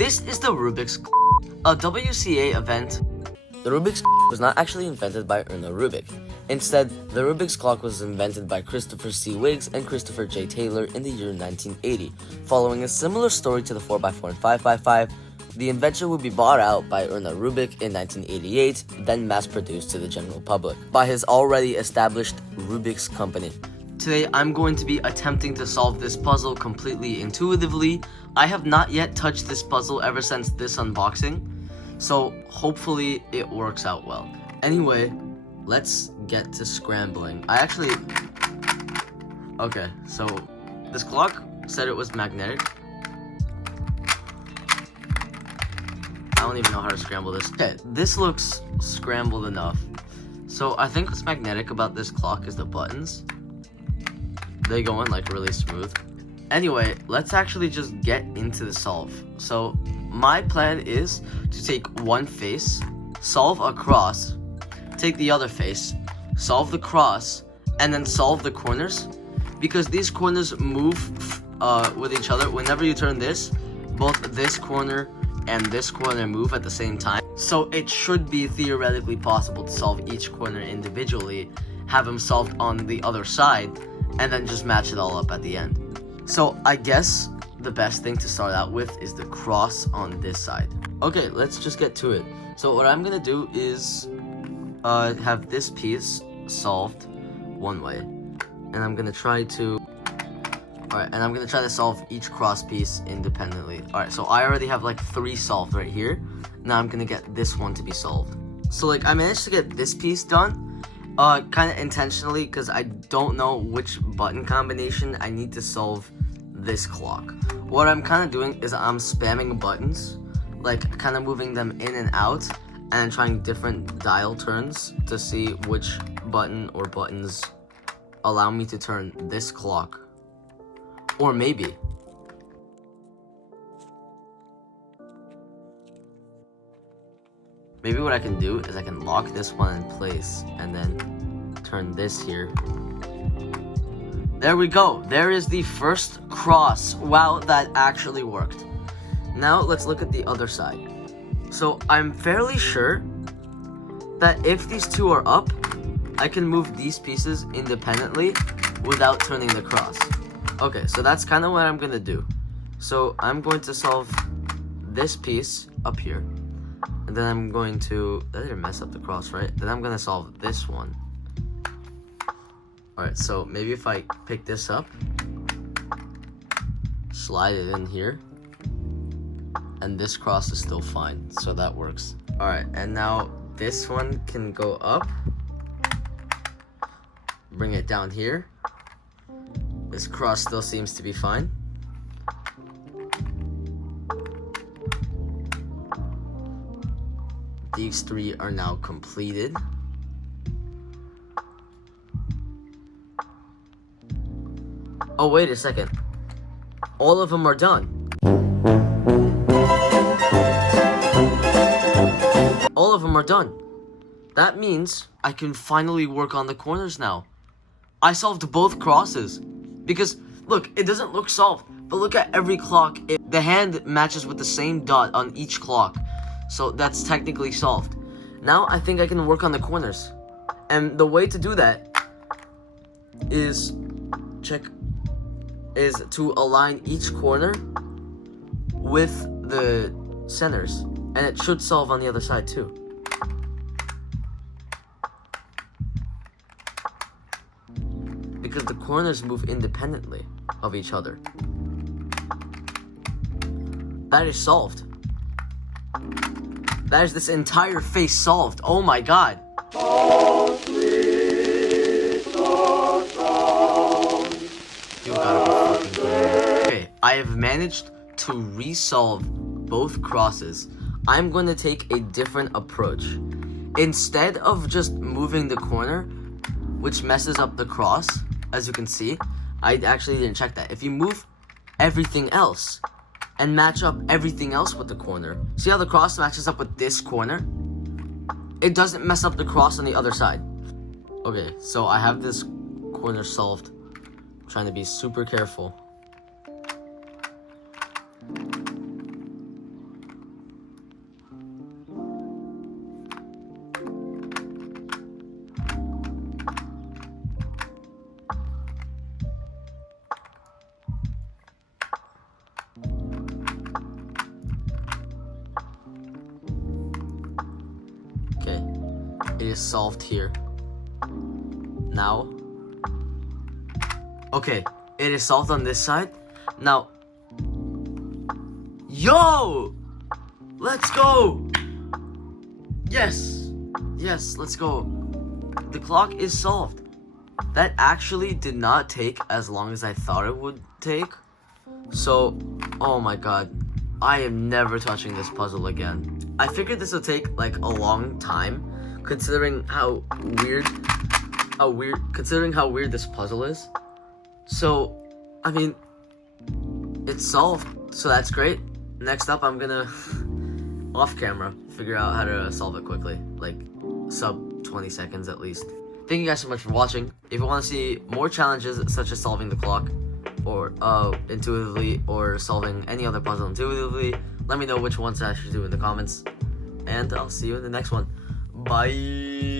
This is the Rubik's a WCA event. The Rubik's was not actually invented by Erno Rubik. Instead, the Rubik's clock was invented by Christopher C. Wiggs and Christopher J. Taylor in the year 1980. Following a similar story to the 4x4 and 5x5, the invention would be bought out by Erno Rubik in 1988, then mass-produced to the general public by his already established Rubik's company. Today, I'm going to be attempting to solve this puzzle completely intuitively. I have not yet touched this puzzle ever since this unboxing, so hopefully it works out well. Anyway, let's get to scrambling. Okay, so this clock said it was magnetic. I don't even know how to scramble this. Okay, this looks scrambled enough. So I think what's magnetic about this clock is the buttons. They go in like really smooth. Anyway, let's actually just get into the solve. So my plan is to take one face, solve a cross, take the other face, solve the cross, and then solve the corners, because these corners move with each other. Whenever you turn this, both this corner and this corner move at the same time. So it should be theoretically possible to solve each corner individually, have them solved on the other side, and then just match it all up at the end. So I guess the best thing to start out with is the cross on this side. Okay, let's just get to it. So what I'm gonna do is have this piece solved one way, and I'm gonna try to solve each cross piece independently. Alright, so I already have like 3 solved right here. Now I'm gonna get this one to be solved. So like I managed to get this piece done kind of intentionally, because I don't know which button combination I need to solve this clock. What I'm kind of doing is I'm spamming buttons, like kind of moving them in and out, and trying different dial turns to see which button or buttons allow me to turn this clock. Or maybe what I can do is I can lock this one in place and then turn this here. There we go. There is the first cross. Wow, that actually worked. Now let's look at the other side. So I'm fairly sure that if these two are up, I can move these pieces independently without turning the cross. Okay, so that's kind of what I'm gonna do. So I'm going to solve this piece up here, and then I'm going to, that didn't mess up the cross, right? Then I'm gonna solve this one. Alright, so maybe if I pick this up, slide it in here, and this cross is still fine, so that works. Alright, and now this one can go up, bring it down here. This cross still seems to be fine. These 3 are now completed. Oh, wait a second. All of them are done. All of them are done. That means I can finally work on the corners now. I solved both crosses. Because, look, it doesn't look solved, but look at every clock. The hand matches with the same dot on each clock. So that's technically solved. Now I think I can work on the corners. And the way to do that is to align each corner with the centers. And it should solve on the other side too. Because the corners move independently of each other. That is solved. That is this entire face solved. Oh my god. You gotta be fucking kidding me. Okay, I have managed to resolve both crosses. I'm going to take a different approach. Instead of just moving the corner, which messes up the cross, as you can see, I actually didn't check that. If you move everything else and match up everything else with the corner, see how the cross matches up with this corner? It doesn't mess up the cross on the other side. Okay, so I have this corner solved. I'm trying to be super careful. is solved here. Now. Okay, it is solved on this side. Now. Yo! Let's go! Yes! Yes, let's go. The clock is solved. That actually did not take as long as I thought it would take. So, oh my god. I am never touching this puzzle again. I figured this would take like a long time, considering how weird this puzzle is. So, I mean, it's solved, so that's great. Next up, I'm gonna, off camera, figure out how to solve it quickly, like sub 20 seconds at least. Thank you guys so much for watching. If you want to see more challenges such as solving the clock, or intuitively, or solving any other puzzle intuitively, let me know which ones I should do in the comments. And I'll see you in the next one. Bye!